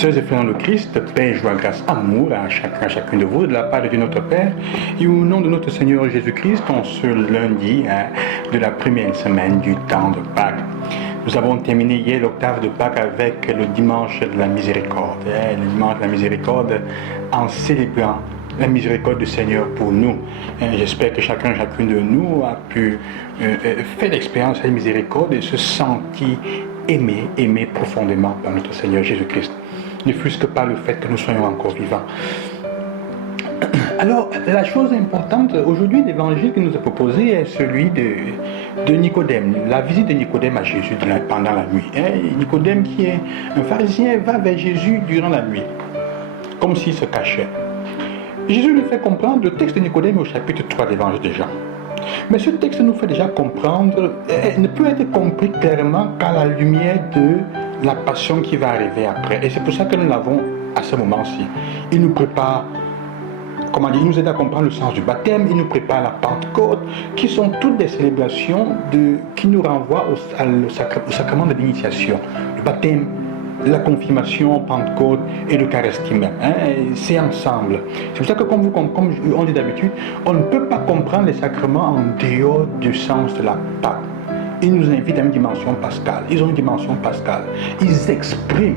Sœurs et frères dans le Christ, paix, joie, grâce, amour à chacun de vous, de la part de Dieu notre Père, et au nom de notre Seigneur Jésus-Christ, en ce lundi de la première semaine du temps de Pâques. Nous avons terminé hier l'octave de Pâques avec le dimanche de la miséricorde. Le dimanche de la miséricorde en célébrant la miséricorde du Seigneur pour nous. J'espère que chacune de nous a pu faire l'expérience de la miséricorde et se sentir aimé profondément par notre Seigneur Jésus-Christ. Ne fût-ce que par le fait que nous soyons encore vivants. Alors, la chose importante, aujourd'hui, l'évangile qui nous est proposé est celui de Nicodème, la visite de Nicodème à Jésus pendant la nuit. Nicodème, qui est un pharisien, va vers Jésus durant la nuit, comme s'il se cachait. Jésus lui fait comprendre, le texte de Nicodème au chapitre 3 de l'évangile de Jean. Mais ce texte nous fait déjà comprendre, ne peut être compris clairement qu'à la lumière de la passion qui va arriver après. Et c'est pour ça que nous l'avons à ce moment-ci. Il nous prépare, il nous aide à comprendre le sens du baptême, il nous prépare la Pentecôte, qui sont toutes des célébrations qui nous renvoient au sacrement de l'initiation. Le baptême, la confirmation, Pentecôte et l'Eucharistie même. C'est ensemble. C'est pour ça que, comme on dit d'habitude, on ne peut pas comprendre les sacrements en dehors du sens de la Pâque. Ils nous invitent à une dimension pascale. Ils ont une dimension pascale. Ils expriment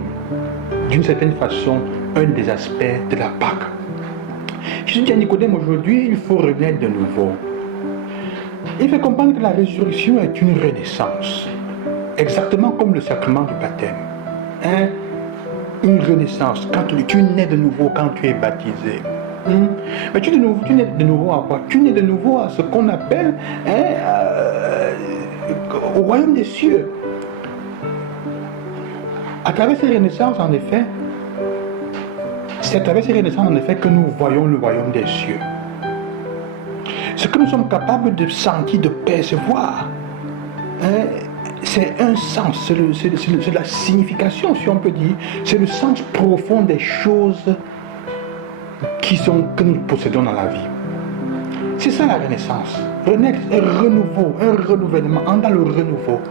d'une certaine façon un des aspects de la Pâque. Jésus dit à Nicodème aujourd'hui, il faut renaître de nouveau. Il fait comprendre que la résurrection est une renaissance. Exactement comme le sacrement du baptême. Une renaissance. Quand tu nais de nouveau, quand tu es baptisé. Mais tu nais de nouveau à quoi? Tu nais de nouveau à ce qu'on appelle au royaume des cieux. À travers ces renaissances, en effet, c'est à travers ces renaissances, en effet, que nous voyons le royaume des cieux. Ce que nous sommes capables de sentir, de percevoir, c'est un sens, c'est la signification, si on peut dire, c'est le sens profond des choses que nous possédons dans la vie. C'est ça la renaissance. Renaître, un renouveau, un renouvellement, dans le renouveau.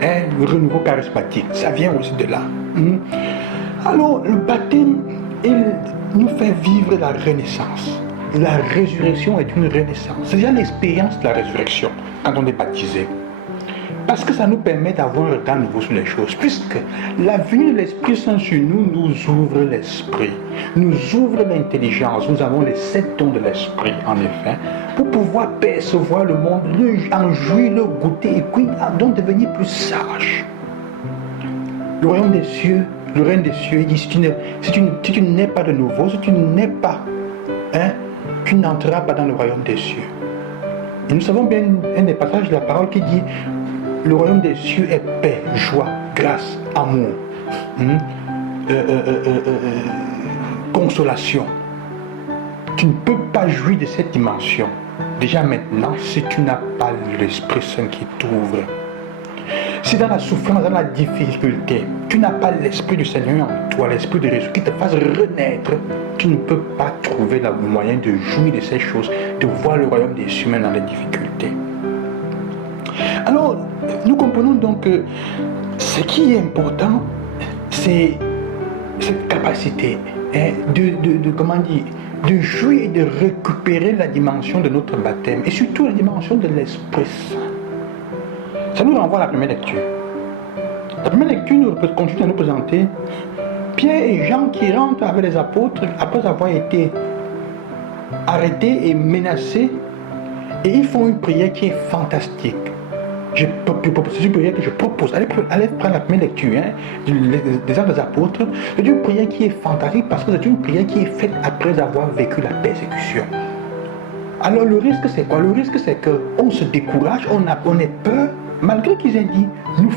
Le renouveau charismatique, ça vient aussi de là. Alors, le baptême, il nous fait vivre la renaissance. La résurrection est une renaissance. C'est déjà l'expérience de la résurrection quand on est baptisé. Parce que ça nous permet d'avoir un regard nouveau sur les choses. Puisque la venue de l'Esprit Saint sur nous ouvre l'esprit, nous ouvre l'intelligence. Nous avons les 7 dons de l'esprit, en effet, pour pouvoir percevoir le monde, en jouir, le goûter, et puis donc devenir plus sage. Le royaume des cieux, le règne des cieux, il dit, si tu n'es pas de nouveau, si tu n'es pas, tu n'entreras pas dans le royaume des cieux. Et nous savons bien un des passages de la parole qui dit, le royaume des cieux est paix, joie, grâce, amour, consolation. Tu ne peux pas jouir de cette dimension. Déjà maintenant, si tu n'as pas l'Esprit Saint qui t'ouvre. Si dans la souffrance, dans la difficulté, tu n'as pas l'Esprit du Seigneur en toi, l'Esprit de Jésus qui te fasse renaître, tu ne peux pas trouver le moyen de jouir de ces choses, de voir le royaume des cieux même dans les difficultés. Alors, nous comprenons donc que ce qui est important, c'est cette capacité de jouir et de récupérer la dimension de notre baptême et surtout la dimension de l'Esprit Saint. Ça nous renvoie à la première lecture. La première lecture continue à nous présenter Pierre et Jean qui rentrent avec les apôtres après avoir été arrêtés et menacés, et ils font une prière qui est fantastique. C'est une prière que je propose. Allez prendre la première lecture des Actes des Apôtres. C'est une prière qui est fantastique parce que c'est une prière qui est faite après avoir vécu la persécution. Alors le risque c'est quoi? Le risque c'est qu'on se décourage, on ait peur, malgré qu'ils aient dit, nous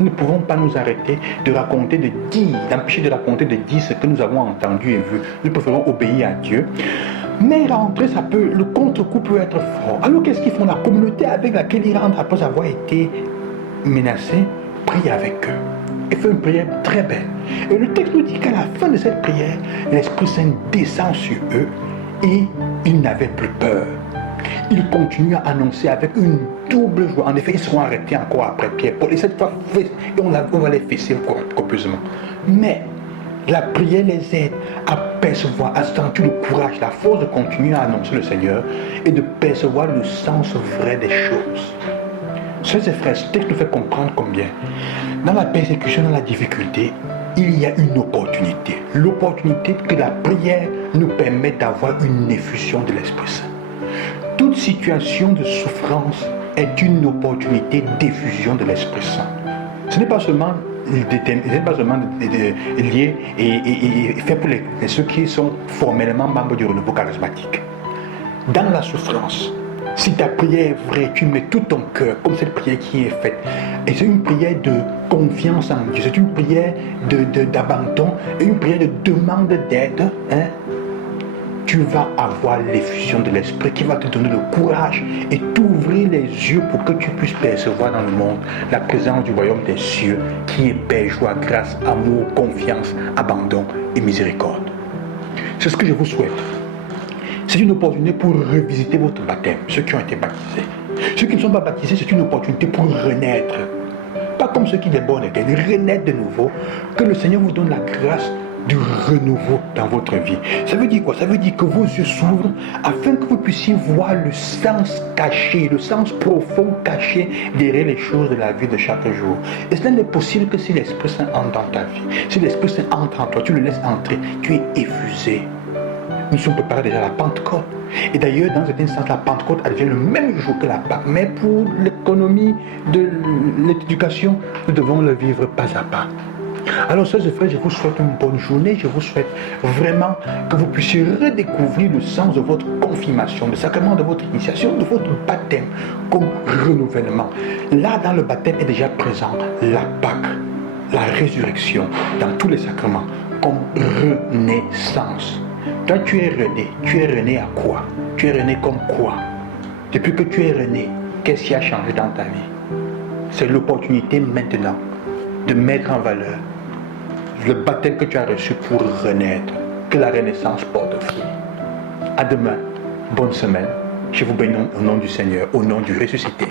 ne pouvons pas nous arrêter d'empêcher de raconter, de dire ce que nous avons entendu et vu. Nous préférons obéir à Dieu. Mais rentrer, le contre-coup peut être fort. Alors qu'est-ce qu'ils font? La communauté avec laquelle ils rentrent après avoir été menacés, prie avec eux. Et fait une prière très belle. Et le texte nous dit qu'à la fin de cette prière, l'Esprit Saint descend sur eux et ils n'avaient plus peur. Ils continuent à annoncer avec une double joie. En effet, ils seront arrêtés encore après Pierre, Paul. Et cette fois, on va les fesser copieusement. Mais La prière les aide à percevoir, à sentir le courage, la force de continuer à annoncer le Seigneur et de percevoir le sens vrai des choses. Sœurs et frères, ce texte nous fait comprendre combien, dans la persécution, dans la difficulté, il y a une opportunité. L'opportunité que la prière nous permet d'avoir une effusion de l'Esprit Saint. Toute situation de souffrance est une opportunité d'effusion de l'Esprit Saint. Ce n'est pas seulement lié et fait pour ceux qui sont formellement membres du renouveau charismatique. Dans la souffrance, si ta prière est vraie, tu mets tout ton cœur, comme cette prière qui est faite, et c'est une prière de confiance en Dieu, c'est une prière d'abandon, et une prière de demande d'aide, tu vas avoir l'effusion de l'Esprit qui va te donner le courage et t'ouvrir les yeux pour que tu puisses percevoir dans le monde la présence du royaume des cieux qui est paix, joie, grâce, amour, confiance, abandon et miséricorde. C'est ce que je vous souhaite. C'est une opportunité pour revisiter votre baptême, ceux qui ont été baptisés. Ceux qui ne sont pas baptisés, c'est une opportunité pour renaître. Pas comme ceux qui débordent, renaître de nouveau. Que le Seigneur vous donne la grâce du renouveau dans votre vie. Ça veut dire quoi? Ça veut dire que vos yeux s'ouvrent afin que vous puissiez voir le sens caché, le sens profond caché derrière les choses de la vie de chaque jour. Et cela n'est possible que si l'Esprit Saint entre dans ta vie. Si l'Esprit Saint entre en toi, tu le laisses entrer, tu es effusé. Nous sommes préparés déjà à la Pentecôte. Et d'ailleurs, dans cet instant, la Pentecôte elle vient le même jour que la Pâque. Mais pour l'économie de l'éducation, nous devons le vivre pas à pas. Alors, sœurs et frères, je vous souhaite une bonne journée. Je vous souhaite vraiment que vous puissiez redécouvrir le sens de votre confirmation, le sacrement de votre initiation, de votre baptême comme renouvellement. Là, dans le baptême est déjà présent la Pâque, la résurrection, dans tous les sacrements, comme renaissance. Toi, tu es rené à quoi? Tu es rené comme quoi? Depuis que tu es rené, qu'est-ce qui a changé dans ta vie? C'est l'opportunité maintenant de mettre en valeur le baptême que tu as reçu pour renaître. Que la renaissance porte fruit. À demain. Bonne semaine. Je vous bénis au nom du Seigneur, au nom du ressuscité.